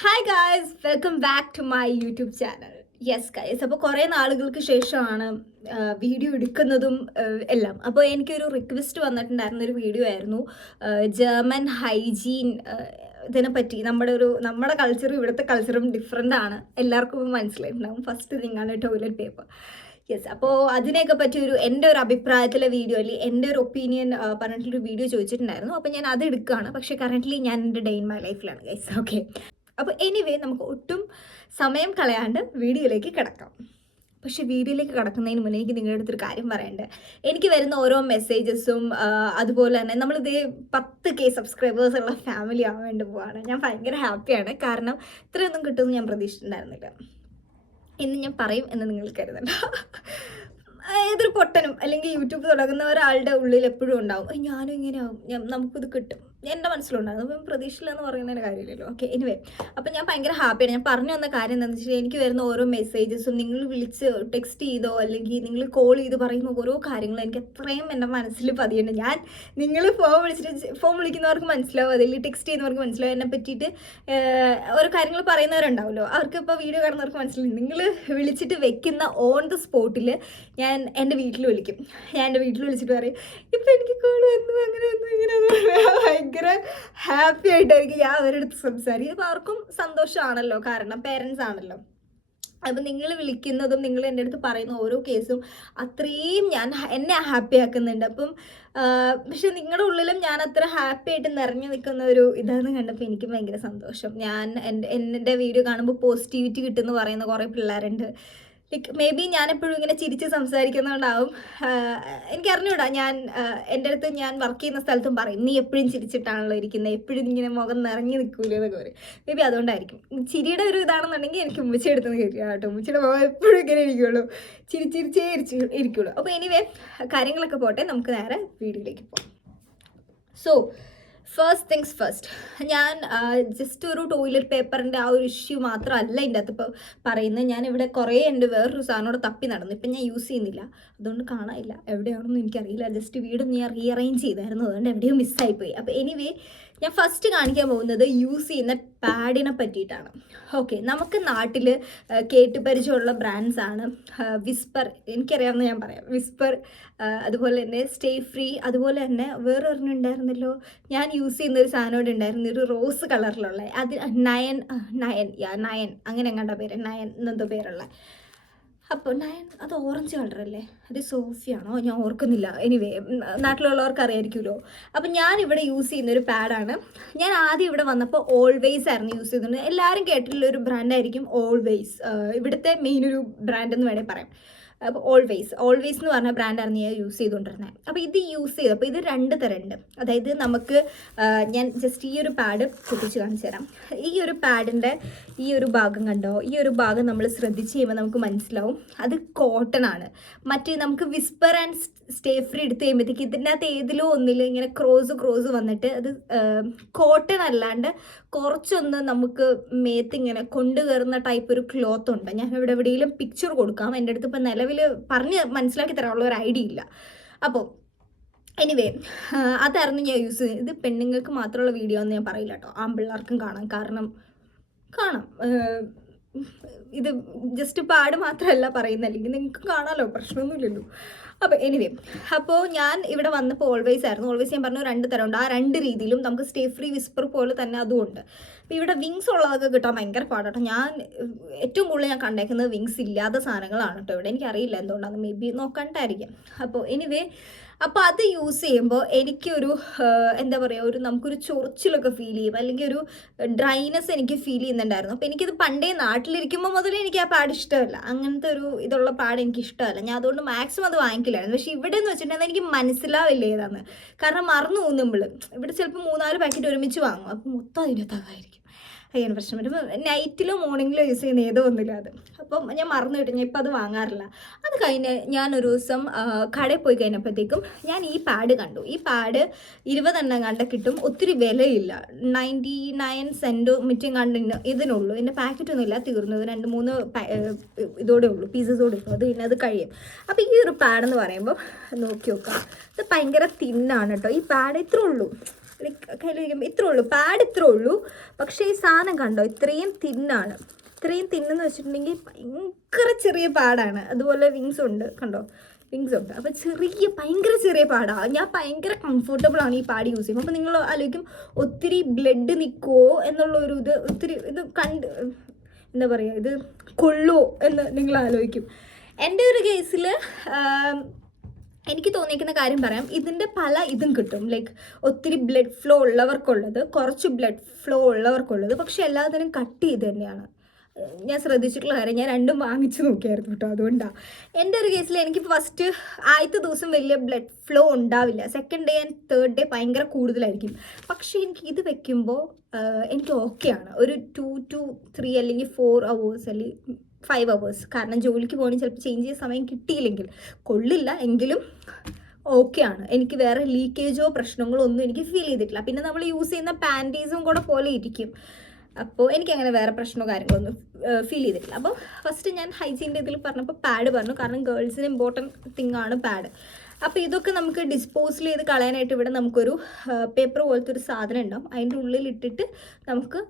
Hi guys, welcome back to my YouTube channel. Yes guys, അപ്പോൾ കുറേ നാളുകൾക്ക് ശേഷമാണ് വീഡിയോ എടുക്കുന്നതും എല്ലാം. അപ്പോൾ എനിക്കൊരു റിക്വസ്റ്റ് വന്നിട്ടുണ്ടായിരുന്ന ഒരു വീഡിയോ ആയിരുന്നു ജർമ്മൻ ഹൈജീൻ ഇതിനെപ്പറ്റി. നമ്മുടെ കൾച്ചറും ഇവിടുത്തെ കൾച്ചറും ഡിഫറെൻ്റ് ആണ്. എല്ലാവർക്കും മനസ്സിലായിട്ടുണ്ടാകും. ഫസ്റ്റ് തിങ്ങാണ് ടോയ്ലറ്റ് പേപ്പർ. യെസ്, അപ്പോൾ അതിനെയൊക്കെ പറ്റി എൻ്റെ ഒരു അഭിപ്രായത്തിലെ വീഡിയോ അല്ലെങ്കിൽ എൻ്റെ ഒരു ഒപ്പീനിയൻ പറഞ്ഞിട്ടൊരു വീഡിയോ ചോദിച്ചിട്ടുണ്ടായിരുന്നു. അപ്പോൾ ഞാൻ അത് എടുക്കുകയാണ്. പക്ഷേ കറൻ്റ്ലി ഞാൻ എൻ്റെ ഡേ ഇൻ മൈ ലൈഫിലാണ് ഗൈസ്. ഓക്കെ, അപ്പോൾ എനിവേ നമുക്ക് ഒട്ടും സമയം കളയാണ്ട് വീഡിയോയിലേക്ക് കിടക്കാം. പക്ഷെ വീഡിയോയിലേക്ക് കിടക്കുന്നതിന് മുന്നേ എനിക്ക് നിങ്ങളുടെ അടുത്തൊരു കാര്യം പറയണ്ടേ. എനിക്ക് വരുന്ന ഓരോ മെസ്സേജസും അതുപോലെ തന്നെ നമ്മളിത് 10K സബ്സ്ക്രൈബേഴ്സ് ഉള്ള ഫാമിലി ആവാൻ വേണ്ടി പോവാണ്. ഞാൻ ഭയങ്കര ഹാപ്പിയാണ്. കാരണം ഇത്രയൊന്നും കിട്ടുമെന്ന് ഞാൻ പ്രതീക്ഷിച്ചിട്ടുണ്ടായിരുന്നില്ല. ഇന്ന് ഞാൻ പറയും എന്ന് നിങ്ങൾ കരുതണ്ട. ഏതൊരു പൊട്ടനും അല്ലെങ്കിൽ യൂട്യൂബ് തുടങ്ങുന്ന ഒരാളുടെ ഉള്ളിൽ എപ്പോഴും ഉണ്ടാവും, ഞാനും ഇങ്ങനെ ആവും, നമുക്കിത് കിട്ടും. എൻ്റെ മനസ്സിലുണ്ടാകും. അപ്പം പ്രതീക്ഷയില്ലെന്ന് പറയുന്നതിന് കാര്യമില്ലല്ലോ. ഓക്കെ, എനിവേ, അപ്പം ഞാൻ ഭയങ്കര ഹാപ്പിയാണ്. ഞാൻ പറഞ്ഞു വന്ന കാര്യം എന്താണെന്ന് വെച്ചാൽ, എനിക്ക് വരുന്ന ഓരോ മെസ്സേജസും നിങ്ങൾ വിളിച്ച് ടെക്സ്റ്റ് ചെയ്തോ അല്ലെങ്കിൽ നിങ്ങൾ കോൾ ചെയ്ത് പറയുന്ന ഓരോ കാര്യങ്ങളും എനിക്ക് എത്രയും എൻ്റെ മനസ്സിൽ പതിയുണ്ട്. നിങ്ങൾ ഫോൺ വിളിക്കുന്നവർക്ക് മനസ്സിലാവും, അല്ലെങ്കിൽ ടെക്സ്റ്റ് ചെയ്യുന്നവർക്ക് മനസ്സിലാവും. എന്നെ പറ്റിയിട്ട് ഓരോ കാര്യങ്ങൾ പറയുന്നവരുണ്ടാവുമല്ലോ, അവർക്ക് ഇപ്പോൾ വീഡിയോ കാണുന്നവർക്ക് മനസ്സിലാവും. നിങ്ങൾ വിളിച്ചിട്ട് വെക്കുന്ന ഓൺ ദ സ്പോട്ടിൽ ഞാൻ എൻ്റെ വീട്ടിൽ വിളിക്കും. ഞാൻ എൻ്റെ വീട്ടിൽ വിളിച്ചിട്ട് പറയും, ഇപ്പം എനിക്ക് കോൾ വന്നു, അങ്ങനെ വന്നു, ഇങ്ങനെ ഭയങ്കര ഹാപ്പി ആയിട്ടായിരിക്കും ഞാൻ അവരുടെ അടുത്ത് സംസാരിക്കും. അപ്പോൾ അവർക്കും സന്തോഷമാണല്ലോ, കാരണം പേരൻസ് ആണല്ലോ. അപ്പം നിങ്ങൾ വിളിക്കുന്നതും നിങ്ങൾ എൻ്റെ അടുത്ത് പറയുന്ന ഓരോ കേസും അത്രയും എന്നെ ഹാപ്പി ആക്കുന്നുണ്ട്. അപ്പം പക്ഷെ നിങ്ങളുടെ ഉള്ളിലും ഞാൻ അത്ര ഹാപ്പി ആയിട്ട് നിറഞ്ഞു നിൽക്കുന്ന ഒരു ഇതാണെന്ന് കണ്ടപ്പോൾ എനിക്ക് ഭയങ്കര സന്തോഷം. എൻ്റെ വീഡിയോ കാണുമ്പോൾ പോസിറ്റിവിറ്റി കിട്ടുമെന്ന് പറയുന്ന കുറേ പിള്ളേരുണ്ട്. ലൈക്ക് മേ ബി ഞാനെപ്പോഴും ഇങ്ങനെ ചിരിച്ച് സംസാരിക്കുന്നതുകൊണ്ടാവും. എനിക്കറിഞ്ഞൂടാ, എൻ്റെ അടുത്ത് ഞാൻ വർക്ക് ചെയ്യുന്ന സ്ഥലത്തും പറയും, നീ എപ്പോഴും ചിരിച്ചിട്ടാണല്ലോ ഇരിക്കുന്നത്, എപ്പോഴും ഇങ്ങനെ മുഖം നിറഞ്ഞു നിൽക്കൂലോ എന്നൊക്കെ പറയും. മേ ബി അതുകൊണ്ടായിരിക്കും. ചിരിയുടെ ഒരു ഇതാണെന്നുണ്ടെങ്കിൽ എനിക്ക് ഉമ്മച്ചി എടുത്തുനിന്ന് കേൾക്കുക കേട്ടോ. ഉമ്മച്ചിയുടെ മുഖം എപ്പോഴും ഇങ്ങനെ ഇരിക്കുള്ളൂ, ചിരിച്ചിരിച്ചേ ഇരിക്കുള്ളൂ. അപ്പോൾ എനിവേ, കാര്യങ്ങളൊക്കെ പോട്ടെ, നമുക്ക് നേരെ വീഡിയോയിലേക്ക് പോകാം. സോ ഫസ്റ്റ് തിങ്സ് ഫസ്റ്റ്, ഞാൻ ജസ്റ്റ് ഒരു ടോയ്ലറ്റ് പേപ്പറിൻ്റെ ആ ഒരു ഇഷ്യൂ മാത്രമല്ല ഇതിൻ്റെ അകത്ത് ഇപ്പോൾ പറയുന്നത്. ഞാനിവിടെ കുറേ ഉണ്ട് വേറൊരു സാധനോട് തപ്പി നടന്നു. ഇപ്പം ഞാൻ യൂസ് ചെയ്യുന്നില്ല, അതുകൊണ്ട് കാണാനില്ല. എവിടെയാണെന്ന് എനിക്കറിയില്ല. ജസ്റ്റ് വീട് ഞാൻ റീഅറേഞ്ച് ചെയ്തായിരുന്നു, അതുകൊണ്ട് എവിടെയോ മിസ്സായിപ്പോയി. അപ്പോൾ എനിവേ, ഞാൻ ഫസ്റ്റ് കാണിക്കാൻ പോകുന്നത് യൂസ് ചെയ്യുന്ന പാഡിനെ പറ്റിയിട്ടാണ്. ഓക്കെ, നമുക്ക് നാട്ടിൽ കേട്ട് പരിചയമുള്ള ബ്രാൻഡ്സാണ് വിസ്പർ. എനിക്കറിയാവുന്ന ഞാൻ പറയാം. വിസ്പർ, അതുപോലെ തന്നെ സ്റ്റേ ഫ്രീ, അതുപോലെ തന്നെ വേറെ ഒരെണ്ണം ഉണ്ടായിരുന്നല്ലോ, ഞാൻ യൂസ് ചെയ്യുന്ന ഒരു സാധനം ഇവിടെ ഉണ്ടായിരുന്നു, ഒരു റോസ് കളറിലുള്ള, അത് നയൻ അങ്ങനെ എങ്ങാണ്ട പേര്, നയൻ എന്നെന്തോ പേരുള്ള. അപ്പോൾ അത് ഓറഞ്ച് കളറല്ലേ, അത് സോഫിയാണോ, ഞാൻ ഓർക്കുന്നില്ല. എനിവേ, നാട്ടിലുള്ളവർക്ക് അറിയായിരിക്കുമല്ലോ. അപ്പം ഞാനിവിടെ യൂസ് ചെയ്യുന്നൊരു പാഡാണ്. ഞാൻ ആദ്യം ഇവിടെ വന്നപ്പോൾ ഓൾവേസ് ആയിരുന്നു യൂസ് ചെയ്തിട്ടുണ്ട്. എല്ലാവരും കേട്ടിട്ടുള്ള ഒരു ബ്രാൻഡായിരിക്കും ഓൾവേസ്. ഇവിടുത്തെ മെയിൻ ഒരു ബ്രാൻഡ് എന്ന് വേണമെങ്കിൽ പറയാം. അപ്പോൾ ഓൾവേസ് എന്ന് പറഞ്ഞ ബ്രാൻഡായിരുന്നു ഞാൻ യൂസ് ചെയ്തുകൊണ്ടിരുന്നത്. അപ്പോൾ ഇത് യൂസ് ചെയ്തപ്പോൾ ഇത് 2 തരമുണ്ട്. അതായത് നമുക്ക് ഞാൻ ജസ്റ്റ് ഈ ഒരു പാഡ് പൊട്ടിച്ച് കാണിച്ചു തരാം. ഈ ഒരു പാഡിൻ്റെ ഈ ഒരു ഭാഗം കണ്ടോ, ഈ ഒരു ഭാഗം നമ്മൾ ശ്രദ്ധിച്ച് കഴിയുമ്പോൾ നമുക്ക് മനസ്സിലാവും അത് കോട്ടൺ ആണ്. മറ്റേ നമുക്ക് വിസ്പർ ആൻഡ് സ്റ്റേ ഫ്രീ എടുത്ത് കഴിയുമ്പോഴത്തേക്ക് ഇതിൻ്റെ അകത്ത് ഏതിലോ ഒന്നിൽ ഇങ്ങനെ ക്രോസ് വന്നിട്ട് അത് കോട്ടൺ അല്ലാണ്ട് കുറച്ചൊന്ന് നമുക്ക് മേത്തിങ്ങനെ കൊണ്ടു കയറുന്ന ടൈപ്പ് ഒരു ക്ലോത്ത് ഉണ്ട്. ഞാൻ ഇവിടെ എവിടെയെങ്കിലും പിക്ചർ കൊടുക്കാം. എൻ്റെ അടുത്ത് ഇപ്പം നിലവിൽ പറഞ്ഞ് മനസ്സിലാക്കി തരാനുള്ള ഒരു ഐഡിയ ഇല്ല. അപ്പോൾ എനിവേ, അതായിരുന്നു ഞാൻ യൂസ് ചെയ്തത്. ഇത് പെണ്ണുങ്ങൾക്ക് മാത്രമുള്ള വീഡിയോ എന്ന് ഞാൻ പറയില്ല കേട്ടോ, ആൺപിള്ളേർക്കും കാണാം. കാണാം, ഇത് ജസ്റ്റ് പാട് മാത്രമല്ല പറയുന്നത്, അല്ലെങ്കിൽ നിങ്ങൾക്ക് കാണാമല്ലോ, പ്രശ്നമൊന്നുമില്ലല്ലോ. അപ്പോൾ എനിവേ, അപ്പോൾ ഞാൻ ഇവിടെ വന്നപ്പോൾ ഓൾവേസ് ഞാൻ പറഞ്ഞു 2 തരമുണ്ട്. ആ 2 രീതിയിലും നമുക്ക് സ്റ്റേ ഫ്രീ വിസ്പർ പോലെ തന്നെ അതും ഉണ്ട്. അപ്പോൾ ഇവിടെ വിങ്സ് ഉള്ളതൊക്കെ കിട്ടാൻ ഭയങ്കര പാടാട്ടോ. ഞാൻ ഏറ്റവും കൂടുതൽ ഞാൻ കണ്ടേക്കുന്നത് വിങ്സ് ഇല്ലാത്ത സാധനങ്ങളാണ് കേട്ടോ ഇവിടെ. എനിക്കറിയില്ല എന്തുകൊണ്ടാണ്, മേ ബി നോക്കണ്ടായിരിക്കും. അപ്പോൾ എനിവേ, അപ്പോൾ അത് യൂസ് ചെയ്യുമ്പോൾ എനിക്കൊരു എന്താ പറയുക, നമുക്കൊരു ചൊറിച്ചിലൊക്കെ ഫീൽ ചെയ്യും, അല്ലെങ്കിൽ ഒരു ഡ്രൈനെസ് എനിക്ക് ഫീൽ ചെയ്യുന്നുണ്ടായിരുന്നു. അപ്പോൾ എനിക്കിത് പണ്ടേ നാട്ടിലിരിക്കുമ്പോൾ മുതലേ എനിക്ക് ആ പാഡ് ഇഷ്ടമല്ല. അങ്ങനത്തെ ഒരു ഇതുള്ള പാഡ് എനിക്ക് ഇഷ്ടമല്ല. ഞാൻ അതുകൊണ്ട് മാക്സിമം അത് വാങ്ങിക്കില്ലായിരുന്നു. പക്ഷേ ഇവിടെ എന്ന് വെച്ചിട്ടുണ്ടെങ്കിൽ എനിക്ക് മനസ്സിലാവില്ല ഏതാന്ന്. കാരണം മറന്നു പോകുമ്പോൾ ഇവിടെ ചിലപ്പോൾ 3-4 പാക്കറ്റ് ഒരുമിച്ച് വാങ്ങും, അപ്പോൾ മൊത്തം അതിനകത്തായിരിക്കും. അങ്ങനെ പ്രശ്നം വരും. നൈറ്റിലോ മോർണിംഗിലോ യൂസ് ചെയ്യുന്ന ഏതോ ഒന്നില്ല അത്. അപ്പം ഞാൻ മറന്നു കിട്ടും, ഞാൻ ഇപ്പം അത് വാങ്ങാറില്ല. അത് കഴിഞ്ഞ് ഞാനൊരു ദിവസം കടയിൽ പോയി കഴിഞ്ഞപ്പോഴത്തേക്കും ഞാൻ ഈ പാഡ് കണ്ടു. ഈ പാഡ് 20 എണ്ണം കണ്ട കിട്ടും, ഒത്തിരി വിലയില്ല, 99 സെൻറ്റോ മറ്റും കണ്ടിന് ഇതിനുള്ളൂ. ഇതിൻ്റെ പാക്കറ്റൊന്നും ഇല്ല, തീർന്നു. 2-3 ഇതോടെ ഉള്ളൂ, പീസസോടെ ഉള്ളൂ. അത് പിന്നെ അത് കഴിയും. അപ്പോൾ ഈ ഒരു പാഡെന്ന് പറയുമ്പോൾ നോക്കി നോക്കാം, ഇത് ഭയങ്കര തിന്നാണ് കേട്ടോ. ഈ പാഡ് ഇത്രേ ഉള്ളൂ, കയ്യിൽ വയ്ക്കുമ്പോൾ ഇത്രേ ഉള്ളൂ, പാഡ് ഇത്രേ ഉള്ളൂ. പക്ഷേ ഈ സാധനം കണ്ടോ, ഇത്രയും തിന്നാണ്. ഇത്രയും തിന്നെന്ന് വെച്ചിട്ടുണ്ടെങ്കിൽ ഭയങ്കര ചെറിയ പാടാണ്. അതുപോലെ വിങ്സ് ഉണ്ട്, കണ്ടോ വിങ്സ് ഉണ്ട്. അപ്പോൾ ഭയങ്കര ചെറിയ പാടാണ്. ഞാൻ ഭയങ്കര കംഫർട്ടബിൾ ആണ് ഈ പാഡ് യൂസ് ചെയ്യുമ്പോൾ. അപ്പോൾ നിങ്ങൾ ആലോചിക്കും ഒത്തിരി ബ്ലഡ് നിൽക്കുമോ എന്നുള്ളൊരു ഒത്തിരി എന്താ പറയുക, ഇത് കൊള്ളുമോ എന്ന് നിങ്ങൾ ആലോചിക്കും. എൻ്റെ ഒരു കേസിൽ എനിക്ക് തോന്നിയിരിക്കുന്ന കാര്യം പറയാം. ഇതിൻ്റെ പല ഇതും കിട്ടും. ലൈക്ക് ഒത്തിരി ബ്ലഡ് ഫ്ലോ ഉള്ളവർക്കുള്ളത്, കുറച്ച് ബ്ലഡ് ഫ്ലോ ഉള്ളവർക്കുള്ളത്. പക്ഷെ എല്ലാത്തിനും കട്ട് ചെയ്ത് തന്നെയാണ്. ഞാൻ ശ്രദ്ധിച്ചിട്ടുള്ള കാര്യം, ഞാൻ രണ്ടും വാങ്ങിച്ച് നോക്കിയായിരുന്നു കേട്ടോ. അതുകൊണ്ടാണ് എൻ്റെ ഒരു കേസിൽ എനിക്കിപ്പോൾ ആദ്യത്തെ ദിവസം വലിയ ബ്ലഡ് ഫ്ലോ ഉണ്ടാവില്ല. Second day and third day ഭയങ്കര കൂടുതലായിരിക്കും. പക്ഷേ എനിക്ക് ഇത് വെക്കുമ്പോൾ എനിക്ക് ഓക്കെയാണ്. ഒരു 2 to 3 അല്ലെങ്കിൽ 4 hours അല്ലെങ്കിൽ 5 hours. കാരണം ജോലിക്ക് പോകണമെങ്കിൽ ചിലപ്പോൾ ചേഞ്ച് ചെയ്യാൻ സമയം കിട്ടിയില്ലെങ്കിൽ കൊള്ളില്ല, എങ്കിലും ഓക്കെയാണ്. എനിക്ക് വേറെ ലീക്കേജോ പ്രശ്നങ്ങളോ ഒന്നും എനിക്ക് ഫീൽ ചെയ്തിട്ടില്ല. പിന്നെ നമ്മൾ യൂസ് ചെയ്യുന്ന പാൻറ്റീസും കൂടെ പോലെ ഇരിക്കും. അപ്പോൾ എനിക്കങ്ങനെ വേറെ പ്രശ്നമോ കാര്യങ്ങളൊന്നും ഫീൽ ചെയ്തിട്ടില്ല. അപ്പോൾ ഫസ്റ്റ് ഞാൻ ഹൈജീൻ്റെ ഇതിൽ പറഞ്ഞപ്പോൾ പാഡ് പറഞ്ഞു, കാരണം ഗേൾസിന് ഇമ്പോർട്ടൻറ്റ് തിങ് ആണ് പാഡ്. അപ്പോൾ ഇതൊക്കെ നമുക്ക് ഡിസ്പോസൽ ചെയ്ത് കളയാനായിട്ട് ഇവിടെ നമുക്കൊരു പേപ്പർ പോലത്തെ ഒരു സാധനം ഉണ്ടാവും. അതിൻ്റെ ഉള്ളിലിട്ടിട്ട് നമുക്ക്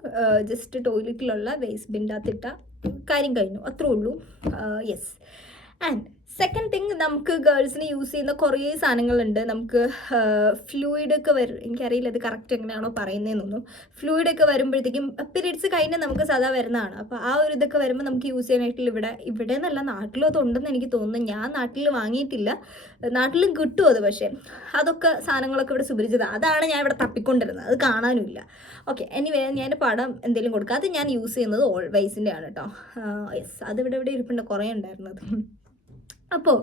ജസ്റ്റ് ടോയ്ലറ്റിലുള്ള വേസ്റ്റ് ബിൻ്റെ അകത്തിട്ട കാര്യം കഴിഞ്ഞു, അത്രേ ഉള്ളൂ. യെസ്. ആൻഡ് സെക്കൻഡ് തിങ്, നമുക്ക് ഗേൾസിന് യൂസ് ചെയ്യുന്ന കുറേ സാധനങ്ങളുണ്ട്. നമുക്ക് ഫ്ലൂയിഡൊക്കെ വരും, എനിക്കറിയില്ല അത് കറക്റ്റ് എങ്ങനെയാണോ പറയുന്നതെന്നൊന്നും. ഫ്ലൂയിഡൊക്കെ വരുമ്പോഴത്തേക്കും പീരീഡ്സ് കഴിഞ്ഞ് നമുക്ക് സാധാ വരുന്നതാണ്. അപ്പോൾ ആ ഒരു ഇതൊക്കെ വരുമ്പോൾ നമുക്ക് യൂസ് ചെയ്യാനായിട്ട് ഇവിടെ എന്നല്ല, നാട്ടിലും അതുണ്ടെന്ന് എനിക്ക് തോന്നുന്നു. ഞാൻ നാട്ടിൽ വാങ്ങിയിട്ടില്ല, നാട്ടിലും കിട്ടും അത്. പക്ഷേ അതൊക്കെ സാധനങ്ങളൊക്കെ ഇവിടെ സുപരിചിതം. അതാണ് ഞാൻ ഇവിടെ തപ്പിക്കൊണ്ടിരുന്നത്, അത് കാണാനുമില്ല. ഓക്കെ, എനിവേ ഞാൻ പടം എന്തെങ്കിലും കൊടുക്കുക. അത് ഞാൻ യൂസ് ചെയ്യുന്നത് ഓൾവൈസിൻ്റെ ആണ് കേട്ടോ. യെസ്, അതിവിടെ ഇരിപ്പുണ്ട്, കുറേ ഉണ്ടായിരുന്നത്. അപ്പോൾ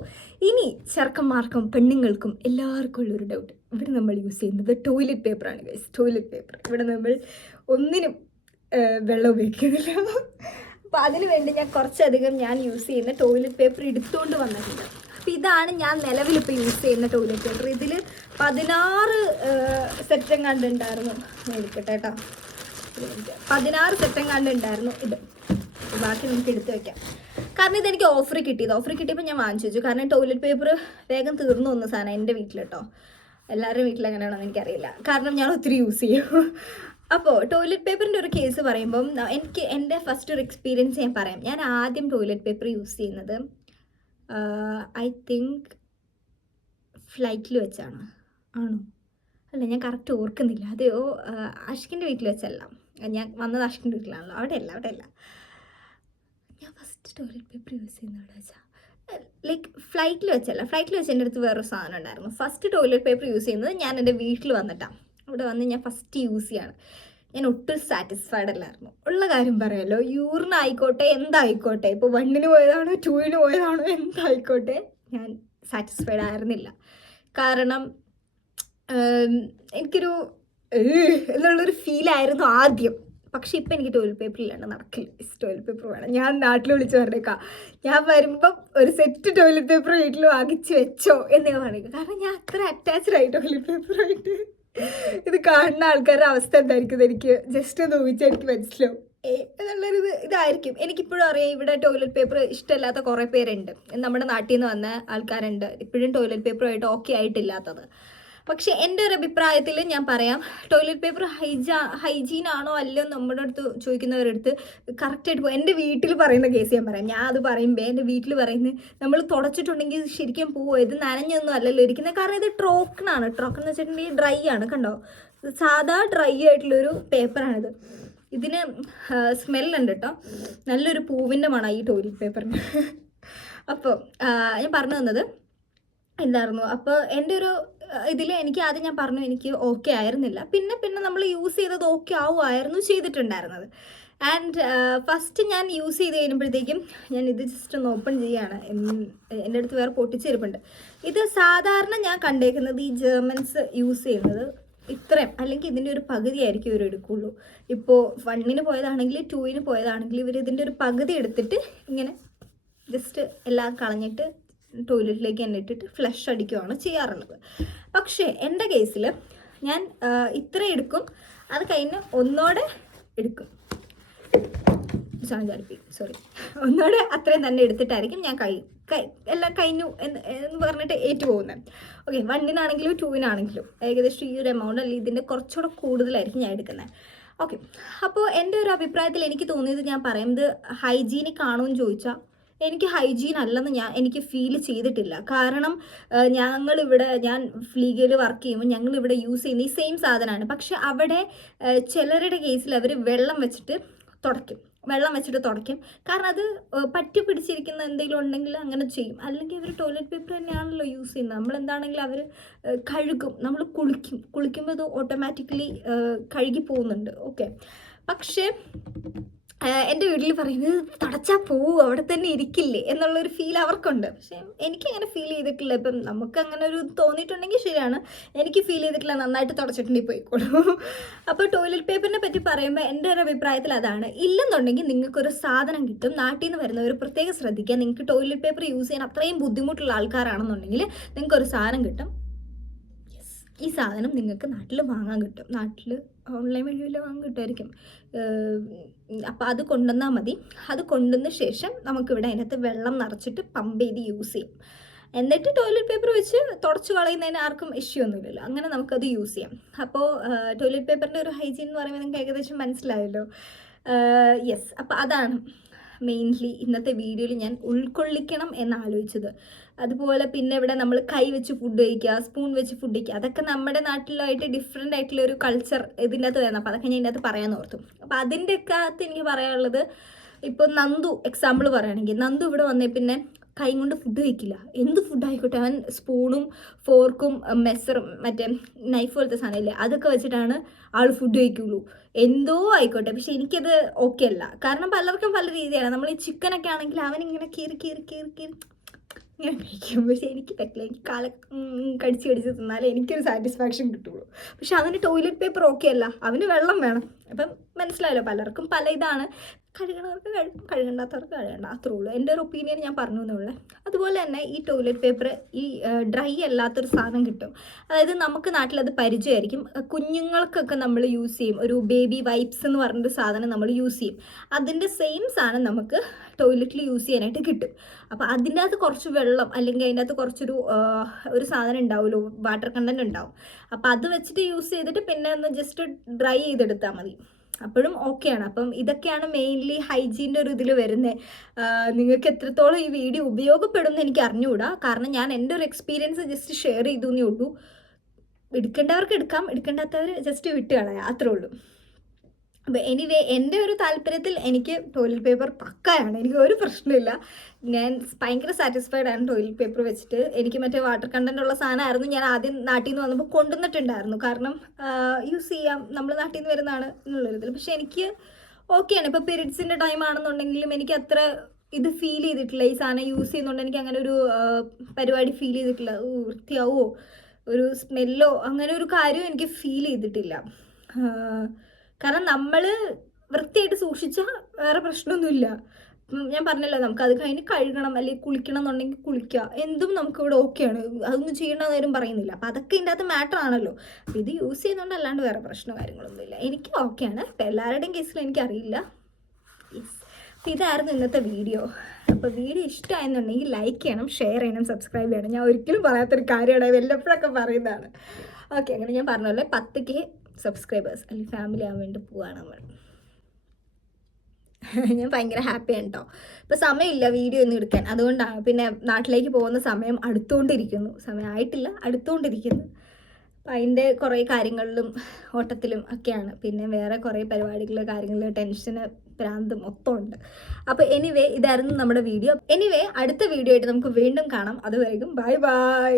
ഇനി ചെറുക്കന്മാർക്കും പെണ്ണുങ്ങൾക്കും എല്ലാവർക്കും ഉള്ളൊരു ഡൗട്ട്, ഇവിടെ നമ്മൾ യൂസ് ചെയ്യുന്നത് ടോയ്ലറ്റ് പേപ്പറാണ് ഗൈസ്. ടോയ്ലറ്റ് പേപ്പർ ഇവിടെ നമ്മൾ ഒന്നിനും വെള്ളം ഉപയോഗിക്കുന്നില്ല. അപ്പോൾ അതിന് വേണ്ടി ഞാൻ യൂസ് ചെയ്യുന്ന ടോയ്ലറ്റ് പേപ്പർ എടുത്തുകൊണ്ട് വന്നിട്ടുണ്ട്. അപ്പോൾ ഇതാണ് ഞാൻ നിലവിലിപ്പോൾ യൂസ് ചെയ്യുന്ന ടോയ്ലറ്റ് പേപ്പർ. ഇതിൽ 16 സെറ്റും കണ്ടുണ്ടായിരുന്നു. എടുക്കട്ടെ കേട്ടോ, 16 സെറ്റും കണ്ടുണ്ടായിരുന്നു. ഇത് ബാക്കി നമുക്ക് എടുത്ത് വെക്കാം. കാരണം ഇതെനിക്ക് ഓഫർ കിട്ടിയപ്പോൾ ഞാൻ വാങ്ങിച്ചു വെച്ചു. കാരണം ടോയ്ലറ്റ് പേപ്പർ വേഗം തീർന്നു വന്ന സാധനം എൻ്റെ വീട്ടിൽ കേട്ടോ. എല്ലാവരുടെ വീട്ടിൽ എങ്ങനെയാണെന്ന് എനിക്കറിയില്ല, കാരണം ഞാൻ ഒത്തിരി യൂസ് ചെയ്യും. അപ്പോൾ ടോയ്ലറ്റ് പേപ്പറിൻ്റെ ഒരു കേസ് പറയുമ്പം എൻ്റെ ഫസ്റ്റ് ഒരു എക്സ്പീരിയൻസ് ഞാൻ പറയാം. ഞാൻ ആദ്യം ടോയ്ലറ്റ് പേപ്പർ യൂസ് ചെയ്യുന്നത് ഐ തിങ്ക് ഫ്ലൈറ്റിൽ വെച്ചാണ്. ആണോ അല്ല, ഞാൻ കറക്റ്റ് ഓർക്കുന്നില്ല. അതെയോ അഷ്കിൻ്റെ വീട്ടിൽ വെച്ചല്ല, ഞാൻ വന്നത് അഷ്കിൻ്റെ വീട്ടിലാണല്ലോ. അവിടെയല്ല ഞാൻ ഫസ്റ്റ് ടോയ്ലറ്റ് പേപ്പർ യൂസ് ചെയ്യുന്ന അവിടെ വെച്ചാൽ ലൈക്ക് ഫ്ലൈറ്റിൽ വെച്ചല്ല. ഫ്ലൈറ്റിൽ വെച്ച് എൻ്റെ അടുത്ത് വേറൊരു സാധനം ഉണ്ടായിരുന്നു. ഫസ്റ്റ് ടോയ്ലറ്റ് പേപ്പർ യൂസ് ചെയ്യുന്നത് ഞാൻ എൻ്റെ വീട്ടിൽ വന്നിട്ടാണ്. അവിടെ വന്ന് ഞാൻ ഫസ്റ്റ് യൂസ് ചെയ്യാണ്. ഞാൻ ഒട്ടും സാറ്റിസ്ഫൈഡ് അല്ലായിരുന്നു, ഉള്ള കാര്യം പറയാമല്ലോ. യൂറിനായിക്കോട്ടെ എന്തായിക്കോട്ടെ, ഇപ്പോൾ 1ന് പോയതാണോ 2ന് പോയതാണോ എന്തായിക്കോട്ടെ, ഞാൻ സാറ്റിസ്ഫൈഡ് ആയിരുന്നില്ല. കാരണം എനിക്കൊരു എന്നുള്ളൊരു ഫീലായിരുന്നു ആദ്യം. പക്ഷെ ഇപ്പം എനിക്ക് ടോയ്ലറ്റ് പേപ്പർ ഇല്ലാണ്ട് നടക്കില്ല. ടോയ്ലറ്റ് പേപ്പർ വേണം. ഞാൻ നാട്ടിൽ വിളിച്ച് പറഞ്ഞേക്കാം, ഞാൻ വരുമ്പം ഒരു സെറ്റ് ടോയ്ലറ്റ് പേപ്പർ വീട്ടിൽ വാങ്ങിച്ച് വെച്ചോ എന്ന് പറഞ്ഞേക്കാം. കാരണം ഞാൻ അത്ര അറ്റാച്ച്ഡ് ആയി ടോയ്ലറ്റ് പേപ്പറായിട്ട്. ഇത് കാണുന്ന ആൾക്കാരുടെ അവസ്ഥ എന്തായിരിക്കും എനിക്ക് ജസ്റ്റ് ഒന്ന് ഊഹിച്ചാൽ എനിക്ക് മനസ്സിലാവും എന്നുള്ളൊരു ഇതായിരിക്കും. എനിക്കിപ്പോഴും അറിയാം, ഇവിടെ ടോയ്ലറ്റ് പേപ്പർ ഇഷ്ടമില്ലാത്ത കുറേ പേരുണ്ട്. നമ്മുടെ നാട്ടിൽ നിന്ന് വന്ന ആൾക്കാരുണ്ട് ഇപ്പോഴും ടോയ്ലറ്റ് പേപ്പറുമായിട്ട് ഓക്കെ ആയിട്ടില്ലാത്തത്. പക്ഷേ എൻ്റെ ഒരു അഭിപ്രായത്തിൽ ഞാൻ പറയാം, ടോയ്ലറ്റ് പേപ്പർ ഹൈജീൻ ആണോ അല്ലയോ നമ്മുടെ അടുത്ത് ചോദിക്കുന്നവരടുത്ത് കറക്റ്റായിട്ട് എൻ്റെ വീട്ടിൽ പറയുന്ന കേസ് ഞാൻ പറയാം. ഞാൻ അത് പറയുമ്പോൾ എൻ്റെ വീട്ടിൽ പറയുന്നത്, നമ്മൾ തുടച്ചിട്ടുണ്ടെങ്കിൽ ശരിക്കും പോവോ, ഇത് നനഞ്ഞൊന്നും അല്ലല്ലോ ഇരിക്കുന്നത്. കാരണം ഇത് ട്രോക്കണാണ്. ട്രോക്കൺ എന്ന് വെച്ചിട്ടുണ്ടെങ്കിൽ ഡ്രൈ ആണ്, കണ്ടോ, സാധാ ഡ്രൈ ആയിട്ടുള്ളൊരു പേപ്പറാണിത്. ഇതിന് സ്മെല്ലുണ്ട് കേട്ടോ, നല്ലൊരു പൂവിൻ്റെ മണം ഈ ടോയ്ലറ്റ് പേപ്പറിന്. അപ്പോൾ ഞാൻ പറഞ്ഞു തന്നത് എന്തായിരുന്നു, അപ്പോൾ എൻ്റെ ഒരു ഇതിൽ എനിക്ക് ആദ്യം ഞാൻ പറഞ്ഞു എനിക്ക് ഓക്കെ ആയിരുന്നില്ല. പിന്നെ നമ്മൾ യൂസ് ചെയ്തത് ഓക്കെ ആവുമായിരുന്നു ചെയ്തിട്ടുണ്ടായിരുന്നത്. ആൻഡ് ഫസ്റ്റ് ഞാൻ യൂസ് ചെയ്ത് കഴിയുമ്പോഴത്തേക്കും ഞാൻ ഇത് ജസ്റ്റ് ഒന്ന് ഓപ്പൺ ചെയ്യുകയാണ്. എൻ്റെ അടുത്ത് വേറെ പൊട്ടിച്ചെരുപ്പുണ്ട്. ഇത് സാധാരണ ഞാൻ കണ്ടേക്കുന്നത് ഈ ജർമ്മൻസ് യൂസ് ചെയ്യുന്നത് ഇത്രയും, അല്ലെങ്കിൽ ഇതിൻ്റെ ഒരു പകുതി ആയിരിക്കും ഇവർ എടുക്കുള്ളൂ. ഇപ്പോൾ 1ന് പോയതാണെങ്കിൽ 2ന് പോയതാണെങ്കിൽ ഇവർ ഇതിൻ്റെ ഒരു പകുതി എടുത്തിട്ട് ഇങ്ങനെ ജസ്റ്റ് എല്ലാം കളഞ്ഞിട്ട് ടോയ്ലറ്റിലേക്ക് തന്നെ ഇട്ടിട്ട് ഫ്ലഷ് അടിക്കുകയാണ് ചെയ്യാറുള്ളത്. പക്ഷേ എൻ്റെ കേസിൽ ഞാൻ ഇത്ര എടുക്കും, അത് കഴിഞ്ഞ് ഒന്നോടെ എടുക്കും, ഒന്നോടെ അത്രയും തന്നെ എടുത്തിട്ടായിരിക്കും ഞാൻ എല്ലാം കഴിഞ്ഞു എന്ന് പറഞ്ഞിട്ട് ഏറ്റുപോകുന്നത്. ഓക്കെ, 1-നാണെങ്കിലും 2-നാണെങ്കിലും ഏകദേശം ഈ ഒരു എമൗണ്ട് അല്ലെങ്കിൽ ഇതിൻ്റെ കുറച്ചുകൂടെ കൂടുതലായിരിക്കും ഞാൻ എടുക്കുന്നത്. ഓക്കെ, അപ്പോൾ എൻ്റെ ഒരു അഭിപ്രായത്തിൽ എനിക്ക് തോന്നിയത് ഞാൻ പറയുന്നത് ഹൈജീനിക് ആണോ എന്ന് ചോദിച്ചാൽ എനിക്ക് ഹൈജീൻ അല്ലെന്ന് എനിക്ക് ഫീൽ ചെയ്തിട്ടില്ല. കാരണം ഞാൻ ഫ്ലീഗയിൽ വർക്ക് ചെയ്യുമ്പോൾ ഞങ്ങളിവിടെ യൂസ് ചെയ്യുന്ന ഈ സെയിം സാധനമാണ്. പക്ഷെ അവിടെ ചിലരുടെ കേസിൽ അവർ വെള്ളം വെച്ചിട്ട് തുടയ്ക്കും. കാരണം അത് പറ്റി പിടിച്ചിരിക്കുന്ന എന്തെങ്കിലും ഉണ്ടെങ്കിൽ അങ്ങനെ ചെയ്യും. അല്ലെങ്കിൽ അവർ ടോയ്ലറ്റ് പേപ്പർ തന്നെയാണല്ലോ യൂസ് ചെയ്യുന്നത്. നമ്മളെന്താണെങ്കിലും അവർ കഴുകും, നമ്മൾ കുളിക്കുമ്പോൾ അത് ഓട്ടോമാറ്റിക്കലി കഴുകി പോകുന്നുണ്ട്. ഓക്കെ, പക്ഷേ എൻ്റെ വീട്ടിൽ പറയുന്നത് തുടച്ചാൽ പോവും, അവിടെ തന്നെ ഇരിക്കില്ലേ എന്നുള്ളൊരു ഫീൽ അവർക്കുണ്ട്. പക്ഷേ എനിക്കങ്ങനെ ഫീൽ ചെയ്തിട്ടില്ല. ഇപ്പം നമുക്ക് അങ്ങനെ ഒരു തോന്നിയിട്ടുണ്ടെങ്കിൽ ശരിയാണ്, എനിക്ക് ഫീൽ ചെയ്തിട്ടില്ല. നന്നായിട്ട് തുടച്ചിട്ടുണ്ടെങ്കിൽ പോയിക്കോളൂ. അപ്പോൾ ടോയ്ലറ്റ് പേപ്പറിനെ പറ്റി പറയുമ്പോൾ എൻ്റെ ഒരു അഭിപ്രായത്തിൽ അതാണ്. ഇല്ലെന്നുണ്ടെങ്കിൽ നിങ്ങൾക്കൊരു സാധനം കിട്ടും. നാട്ടിൽ നിന്ന് വരുന്നവർ പ്രത്യേകം ശ്രദ്ധിക്കുക. നിങ്ങൾക്ക് ടോയ്ലറ്റ് പേപ്പർ യൂസ് ചെയ്യാൻ അത്രയും ബുദ്ധിമുട്ടുള്ള ആൾക്കാരാണെന്നുണ്ടെങ്കിൽ നിങ്ങൾക്കൊരു സാധനം കിട്ടും. ഈ സാധനം നിങ്ങൾക്ക് നാട്ടിൽ വാങ്ങാൻ കിട്ടും. നാട്ടിൽ ഓൺലൈൻ വഴിയിൽ വാങ്ങാൻ കിട്ടുമായിരിക്കും. അപ്പോൾ അത് കൊണ്ടുവന്നാൽ മതി. അത് കൊണ്ടുവന്ന ശേഷം നമുക്കിവിടെ അതിനകത്ത് വെള്ളം നിറച്ചിട്ട് പമ്പ് ചെയ്ത് യൂസ് ചെയ്യും. എന്നിട്ട് ടോയ്ലറ്റ് പേപ്പർ വെച്ച് തുടച്ച് കളയുന്നതിന് ആർക്കും ഇഷ്യൂ ഒന്നുമില്ലല്ലോ. അങ്ങനെ നമുക്കത് യൂസ് ചെയ്യാം. അപ്പോൾ ടോയ്ലറ്റ് പേപ്പറിൻ്റെ ഒരു ഹൈജീൻ എന്ന് പറയുമ്പോൾ നിങ്ങൾക്ക് ഏകദേശം മനസ്സിലായല്ലോ. യെസ്, അപ്പോൾ അതാണ് മെയിൻലി ഇന്നത്തെ വീഡിയോയിൽ ഞാൻ ഉൾക്കൊള്ളിക്കണം എന്നാലോചിച്ചത്. അതുപോലെ പിന്നെ ഇവിടെ നമ്മൾ കൈ വെച്ച് ഫുഡ് കഴിക്കുക, സ്പൂൺ വെച്ച് ഫുഡ് കഴിക്കുക, അതൊക്കെ നമ്മുടെ നാട്ടിലായിട്ട് ഡിഫറെൻ്റ് ആയിട്ടുള്ള ഒരു കൾച്ചർ ഇതിൻ്റെ അകത്ത് വരുന്നത്. അപ്പോൾ അതൊക്കെ ഞാൻ ഇതിൻ്റെ അകത്ത് പറയാമെന്ന് ഓർത്തു. അപ്പോൾ അതിൻ്റെയൊക്കെ അകത്ത് എനിക്ക് പറയാനുള്ളത്, ഇപ്പോൾ നന്ദു എക്സാമ്പിൾ പറയുകയാണെങ്കിൽ, നന്ദു ഇവിടെ വന്നേ പിന്നെ കൈ കൊണ്ട് ഫുഡ് കഴിക്കില്ല. എന്ത് ഫുഡ് ആയിക്കോട്ടെ, അവൻ സ്പൂണും ഫോർക്കും മെസ്സറും മറ്റേ നൈഫ് പോലത്തെ സാധനമില്ലേ അതൊക്കെ വെച്ചിട്ടാണ് ആൾ ഫുഡ് കഴിക്കുള്ളൂ. എന്തോ ആയിക്കോട്ടെ, പക്ഷെ എനിക്കത് ഓക്കെ അല്ല. കാരണം പലർക്കും പല രീതിയാണ്. നമ്മൾ ഈ ചിക്കനൊക്കെ ആണെങ്കിൽ അവനിങ്ങനെ കീറി ഇങ്ങനെ കഴിക്കും. പക്ഷെ എനിക്ക് പറ്റില്ല. എനിക്ക് കടിച്ച് തിന്നാലേ എനിക്കൊരു സാറ്റിസ്ഫാക്ഷൻ കിട്ടുള്ളൂ. പക്ഷെ അവന് ടോയ്ലറ്റ് പേപ്പർ ഓക്കെ അല്ല, അവന് വെള്ളം വേണം. അപ്പം മനസ്സിലായല്ലോ, പലർക്കും പല ഇതാണ്. കഴുകണവർക്ക് കഴുകണ്ടാത്തവർക്ക് കഴുകണ്ട, അത്രേ ഉള്ളൂ. എൻ്റെ ഒരു ഒപ്പീനിയൻ ഞാൻ പറഞ്ഞു എന്നുള്ളത്. അതുപോലെ തന്നെ ഈ ടോയ്ലറ്റ് പേപ്പർ ഈ ഡ്രൈ അല്ലാത്തൊരു സാധനം കിട്ടും. അതായത് നമുക്ക് നാട്ടിലത് പരിചയമായിരിക്കും. കുഞ്ഞുങ്ങൾക്കൊക്കെ നമ്മൾ യൂസ് ചെയ്യും. ഒരു ബേബി വൈപ്സ് എന്ന് പറഞ്ഞൊരു സാധനം നമ്മൾ യൂസ് ചെയ്യും. അതിൻ്റെ സെയിം സാധനം നമുക്ക് ടോയ്ലറ്റിൽ യൂസ് ചെയ്യാനായിട്ട് കിട്ടും. അപ്പോൾ അതിൻ്റെ അകത്ത് കുറച്ച് വെള്ളം അല്ലെങ്കിൽ അതിൻ്റെ അകത്ത് കുറച്ചൊരു ഒരു സാധനം ഉണ്ടാവുമല്ലോ, വാട്ടർ കണ്ടൻറ്റ് ഉണ്ടാവും. അപ്പോൾ അത് വെച്ചിട്ട് യൂസ് ചെയ്തിട്ട് പിന്നെ ഒന്ന് ജസ്റ്റ് ഡ്രൈ ചെയ്തെടുത്താൽ മതി. അപ്പോഴും ഓക്കെയാണ്. അപ്പം ഇതൊക്കെയാണ് മെയിൻലി ഹൈജീൻ്റെ ഒരു ഇതിൽ വരുന്നത്. നിങ്ങൾക്ക് എത്രത്തോളം ഈ വീഡിയോ ഉപയോഗപ്പെടുമെന്ന് എനിക്ക് അറിഞ്ഞുകൂടാ. കാരണം ഞാൻ എൻ്റെ ഒരു എക്സ്പീരിയൻസ് ജസ്റ്റ് ഷെയർ ചെയ്തു എന്നേ ഉള്ളൂ. എടുക്കേണ്ടവർക്ക് എടുക്കാം, എടുക്കേണ്ടാത്തവർ ജസ്റ്റ് വിട്ട് കളയാം, അത്രേ ഉള്ളൂ. അപ്പോൾ എനിവേ എൻ്റെ ഒരു താല്പര്യത്തിൽ എനിക്ക് ടോയ്ലറ്റ് പേപ്പർ പക്കയാണ്. എനിക്ക് ഒരു പ്രശ്നമില്ല. ഞാൻ ഭയങ്കര സാറ്റിസ്ഫൈഡ് ആണ് ടോയ്ലറ്റ് പേപ്പർ വെച്ചിട്ട്. എനിക്ക് മറ്റേ വാട്ടർ കണ്ടൻ്റ് ഉള്ള സാധനമായിരുന്നു ഞാൻ ആദ്യം നാട്ടിൽ നിന്ന് വന്നപ്പോൾ കൊണ്ടുവന്നിട്ടുണ്ടായിരുന്നു. കാരണം യൂസ് ചെയ്യാം, നമ്മൾ നാട്ടിൽ നിന്ന് വരുന്നതാണ് എന്നുള്ളൊരിതിൽ. പക്ഷെ എനിക്ക് ഓക്കെയാണ്. ഇപ്പോൾ പീരിയഡ്സിൻ്റെ ടൈം ആണെന്നുണ്ടെങ്കിലും എനിക്ക് അത്ര ഇത് ഫീൽ ചെയ്തിട്ടില്ല. ഈ സാധനം യൂസ് ചെയ്യുന്നുണ്ട് എനിക്ക് അങ്ങനെ ഒരു പരിപാടി ഫീൽ ചെയ്തിട്ടില്ല. വൃത്തിയാവോ, ഒരു സ്മെല്ലോ അങ്ങനെ ഒരു കാര്യവും എനിക്ക് ഫീൽ ചെയ്തിട്ടില്ല. കാരണം നമ്മൾ വൃത്തിയായിട്ട് സൂക്ഷിച്ചാൽ വേറെ പ്രശ്നമൊന്നുമില്ല. ഞാൻ പറഞ്ഞല്ലോ, നമുക്ക് അത് കഴിഞ്ഞ് കഴുകണം അല്ലെങ്കിൽ കുളിക്കണം എന്നുണ്ടെങ്കിൽ കുളിക്കുക, എന്തും നമുക്കിവിടെ ഓക്കെയാണ്. അതൊന്നും ചെയ്യണമെന്നേരും പറയുന്നില്ല. അപ്പോൾ അതൊക്കെ ഇതിൻ്റെ അകത്ത് മാറ്റർ ആണല്ലോ. അപ്പോൾ ഇത് യൂസ് ചെയ്യുന്നതുകൊണ്ട് അല്ലാണ്ട് വേറെ പ്രശ്നമോ കാര്യങ്ങളൊന്നുമില്ല. എനിക്ക് ഓക്കെയാണ്. അപ്പോൾ എല്ലാവരുടെയും കേസിൽ എനിക്കറിയില്ല. അപ്പോൾ ഇതായിരുന്നു ഇന്നത്തെ വീഡിയോ. അപ്പോൾ വീഡിയോ ഇഷ്ടമായെന്നുണ്ടെങ്കിൽ ലൈക്ക് ചെയ്യണം, ഷെയർ ചെയ്യണം, സബ്സ്ക്രൈബ് ചെയ്യണം. ഞാൻ ഒരിക്കലും പറയാത്തൊരു കാര്യമാണ്, വല്ലപ്പോഴൊക്കെ പറയുന്നതാണ്. ഓക്കെ, അങ്ങനെ ഞാൻ പറഞ്ഞല്ലേ 10K സബ്സ്ക്രൈബേഴ്സ് അല്ലെങ്കിൽ ഫാമിലി ആവാൻ വേണ്ടി പോവുകയാണ് നമ്മൾ. ഞാൻ ഭയങ്കര ഹാപ്പിയാണ് കേട്ടോ. ഇപ്പോൾ സമയമില്ല വീഡിയോ ഒന്നും എടുക്കാൻ, അതുകൊണ്ടാണ്. പിന്നെ നാട്ടിലേക്ക് പോകുന്ന സമയം അടുത്തുകൊണ്ടിരിക്കുന്നു. സമയമായിട്ടില്ല, അടുത്തുകൊണ്ടിരിക്കുന്നു. അപ്പം അതിൻ്റെ കുറേ കാര്യങ്ങളിലും ഓട്ടത്തിലും ഒക്കെയാണ്. പിന്നെ വേറെ കുറേ പരിപാടികൾ, കാര്യങ്ങൾ, ടെൻഷന്, പ്രാന്തും മൊത്തം ഉണ്ട്. അപ്പോൾ എനിവേ ഇതായിരുന്നു നമ്മുടെ വീഡിയോ. എനിവേ അടുത്ത വീഡിയോ ആയിട്ട് നമുക്ക് വീണ്ടും കാണാം. അതുവരെയും ബൈ ബൈ.